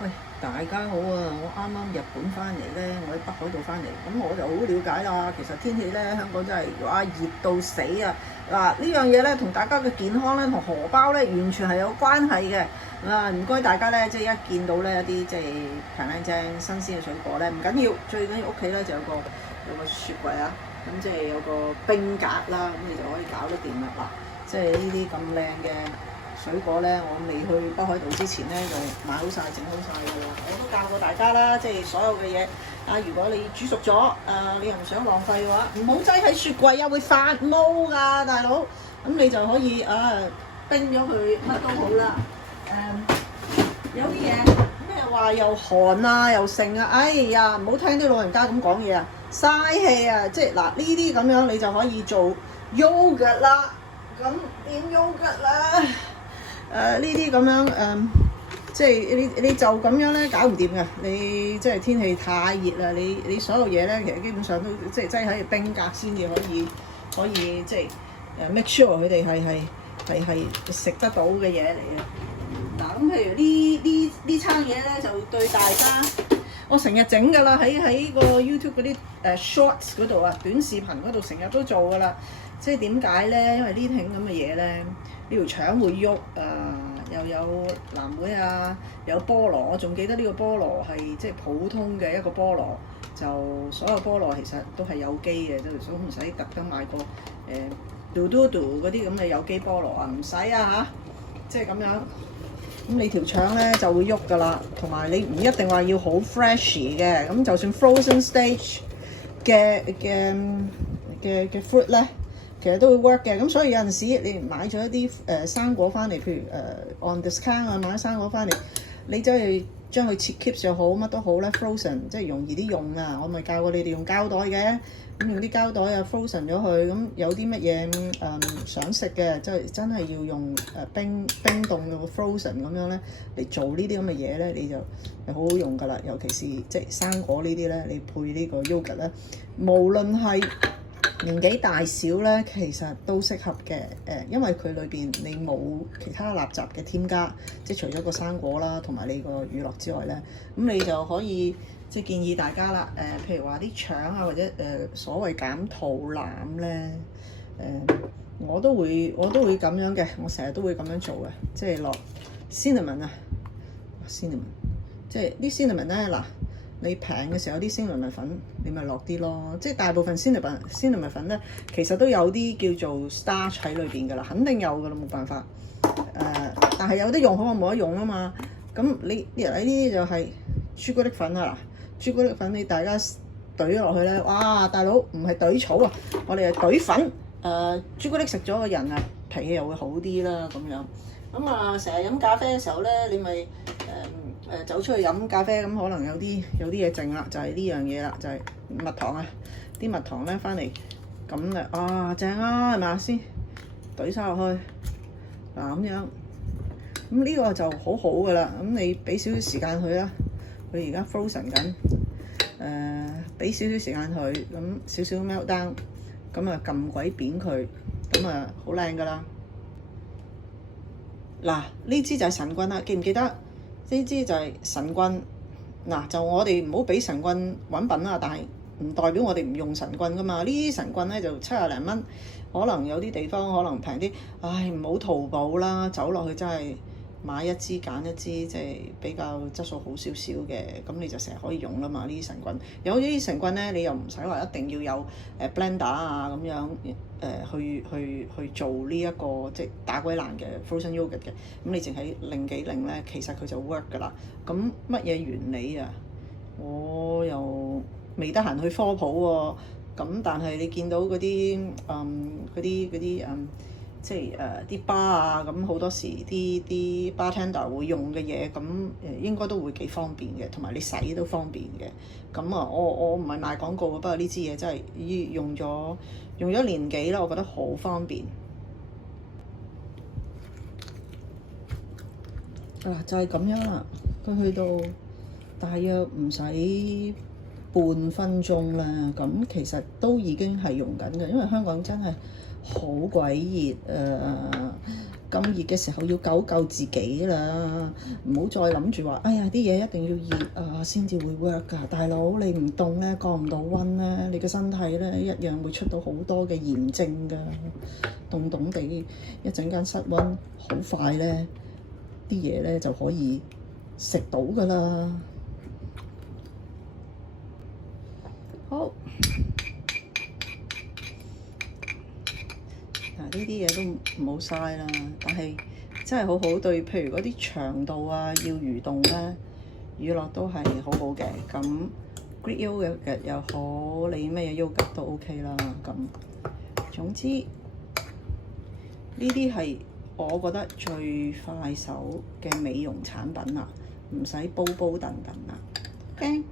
喂，大家好啊！我啱啱日本翻嚟咧，我喺北海道翻嚟，咁我就好了解啦。其實天氣咧，香港真係哇熱到死啊！嗱，呢樣嘢咧，同大家嘅健康咧，同荷包咧，完全係有關係嘅。唔該大家咧，即係一見到咧一啲即係平靚正新鮮嘅水果咧，唔緊要，最緊要屋企咧就有個雪櫃啊，咁即係有個冰格啦，咁你就可以搞得掂啦。嗱，即係呢啲咁靚嘅水果咧，我未去北海道之前咧就買好晒、整好晒㗎啦。我都教過大家啦，即係所有嘅嘢啊。如果你煮熟咗，你又唔想浪費嘅話，唔好擠喺雪櫃啊，會發毛㗎，大佬。咁你就可以冰咗佢，乜都好啦。有啲嘢咩話又寒啊，又剩啊，哎呀，唔好聽啲老人家咁講嘢啊，嘥氣啊！即係嗱，呢啲咁樣你就可以做 yogurt 啦。咁點 yogurt 啦？呢啲咁樣即係你就咁樣咧搞唔掂嘅。你即係天氣太熱啦，你所有嘢咧其實基本上都即係擠喺冰格先至可以即係make sure 佢哋係食得到嘅嘢嚟嘅。嗱，咁譬如呢餐嘢咧就對大家，我成日整㗎啦，喺個 YouTube 嗰啲shorts 嗰度啊，短視頻嗰度成日都做㗎啦。即係點解咧？因為呢挺咁嘅嘢咧，呢條腸會喐又有藍莓啊，有菠蘿。我仲記得呢個菠蘿係即係普通嘅一個菠蘿，就所有菠蘿其實都係有機嘅，所以唔使特登買個嘟嗰啲咁嘅有機菠蘿啊，唔使啊嚇，即係咁樣。咁你條腸咧就會喐㗎啦，同埋你唔一定話要好 fresh 嘅，咁就算 frozen stage 嘅 fruit 咧，其實都會 work 嘅。咁所以有陣時你買咗一啲生果翻嚟，譬如on discount 啊，買咗生果翻嚟，你真係將佢切 keep 又好，乜都好咧 frozen 即係容易啲用啊。我咪教過你哋用膠袋嘅。咁用啲膠袋啊 frozen 咗佢，咁有啲乜嘢想食嘅，即係真係要用冰凍嘅 frozen 咁樣咧嚟做呢啲咁嘅嘢咧，你就好好用㗎啦。尤其是即係生果呢啲咧，你配呢個 yogurt 咧，無論係年紀大小咧，其實都適合嘅。因為佢裏邊你冇其他垃圾嘅添加，即係除咗個生果啦，同埋你個乳酪之外咧，咁你就可以。即係建議大家啦，譬如話啲腸啊，或者所謂減肚腩咧，我都會咁樣嘅，我成日都會咁樣做嘅，即係落 cinnamon 啊 ，cinnamon， 即係啲 cinnamon 咧嗱，你平嘅時候啲 cinnamon 粉你咪落啲咯，即係大部分 cinnamon 粉咧，其實都有啲叫做 starch 喺裏邊㗎啦，肯定有㗎啦，冇辦法。但係有得用好過冇得用啊嘛，咁你呢啲就係朱古力粉啊。朱古力粉你大家懟落去咧，哇！大佬唔係懟草啊，我哋係懟粉。朱古力食咗個人啊，脾氣又會好啲啦咁樣。咁成日飲咖啡嘅時候咧，你咪走出去飲咖啡，咁可能有啲嘢剩啦，就係呢樣嘢啦，就係蜜糖啊。啲蜜糖咧翻嚟咁咧，正啊，係咪先懟晒落去嗱咁樣。咁呢個就好好噶啦。咁你俾少少時間佢啦。佢而家 frozen 緊，俾少少時間佢，咁少少 melt down，咁撳鬼扁佢，咁好靚噶啦。嗱，呢支就係神棍啦，記唔記得？呢支就係神棍。嗱，就我哋唔好俾神棍揾笨啦，但係唔代表我哋唔用神棍噶嘛。呢啲神棍咧就70零蚊，可能有啲地方可能平啲。唉，唔好淘寶啦，走落去真係〜買一支揀一支，即係比較質素好少少嘅，咁你就成日可以用啦嘛。呢啲神棍有啲神棍咧，你又唔使話一定要有blender 啊咁樣去做呢一個即係打鬼爛嘅 frozen yogurt 嘅，咁你淨係零幾零咧，其實佢就 work 噶啦。咁乜嘢原理啊？我又未得閒去科普喎。咁但係你見到嗰啲即係啲 bar 啊，咁好多時啲 bartender 會用嘅嘢，咁應該都會幾方便嘅，同埋你洗都方便嘅。咁我唔係賣廣告嘅，不過呢支嘢真係用咗年幾啦，我覺得好方便。就係咁樣啦，佢去到大約唔使半分鐘啦，咁其實都已經係用緊嘅，因為香港真係好鬼熱咁熱嘅時候要救救自己啦，唔好再諗住話，哎呀啲嘢一定要熱啊先至會 work 㗎，大佬你唔凍咧，降唔到溫咧，你嘅身體咧一樣會出到好多嘅炎症㗎，凍凍地一陣間失溫，好快咧啲嘢咧就可以食到㗎啦。好。呢啲嘢都唔好嘥啦，但係真係好好對，譬如嗰啲腸道啊要蠕動咧，乳酪都係好好嘅。咁 Greek yogurt 又好，你咩 yogurt 都 OK 啦。咁總之呢啲係我覺得最快手嘅美容產品啦，唔使煲煲燉燉啦。OK。